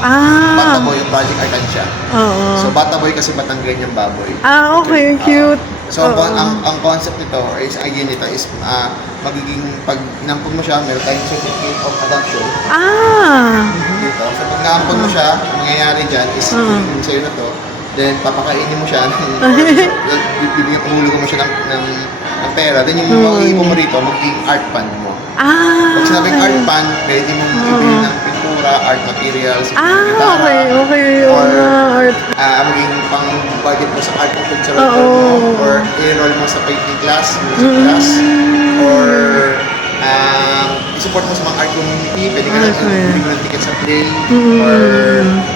Bata Ah. Boy, yung Project Arcancia. Oo. So, Bata Boy kasi Batanggen yung baboy. Ah, okay. Cute. So, Oo. ang concept nito, or is idea nito is magiging, pag inampun mo siya, meron tayong certificate of adoption Ah. dito. So, pag naampun mo siya, ang mangyayari dyan is, yung sa'yo na to, then papakainin mo siya, or bibigyan mo siya ng pera, then yung iipon mo rito, magiging art fund mo. Ah, Pag sinabing okay. art fund, pwede mong ibili ng pintura, art materials, Ah, gitara, okay, okay. Oo or nga, art. maging pang budget mo sa art and cultural Oo. hall mo, or enroll mo sa painting class, music class, or i-support mo sa mga art community, pwede ka lang Okay. bibili ng ticket sa play, or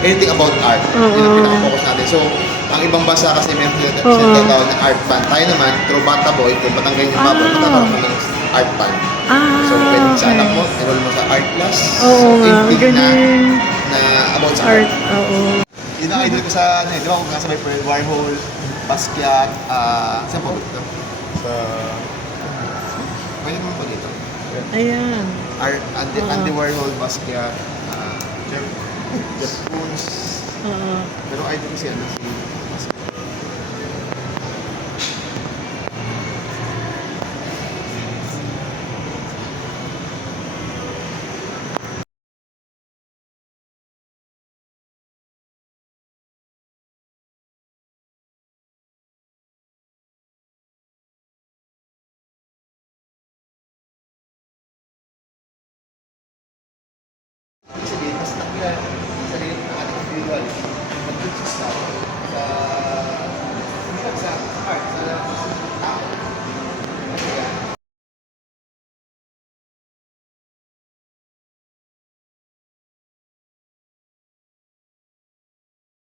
anything about art. Yun ang pinaka-focus natin. So, ang ibang bansa kasi may tinatawag na art fund. Tayo naman, through Bata Boy, kung Batanggen yung baboy, magkakaroon ka ng art fund. So, pwede sa Okay. anak mo, enroll mo sa art class. Oo So, nga, ang anything galing. na about sa Art, art. oo. Yun ang idol ko sa, di ba kung kasabay po yung Warhol, Basquiat, saan po ito? Sa... Pwede mo po dito. Ayan. Andy Warhol, Basquiat, Jeff Koons. Oo. Pero idol ko si Basquiat. Sabihin, mas nakila sa liit ng ating individual, mag-consist na sa